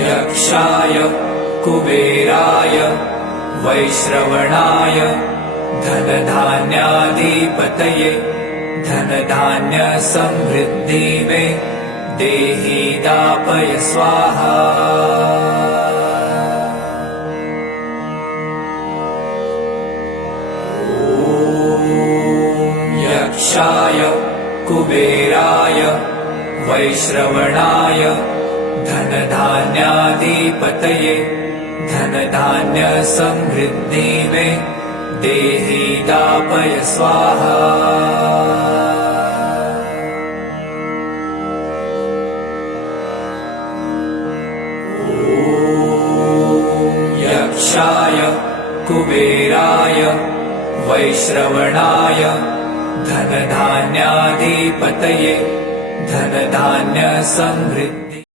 यक्षाय कुबेराय वैश्रवणाय धनधान्याधिपतये धनधान्यसमृद्धि मे देहि दापय स्वाहा। यक्षाय कुबेराय वैश्रवणाय धनधान्याधिपतये धनधान्यसमृद्धि मे देहि दापय स्वाहा। यक्षाय कुबेराय वैश्रवणाय धनधान्याधिपतये धनधान्यसमृद्धि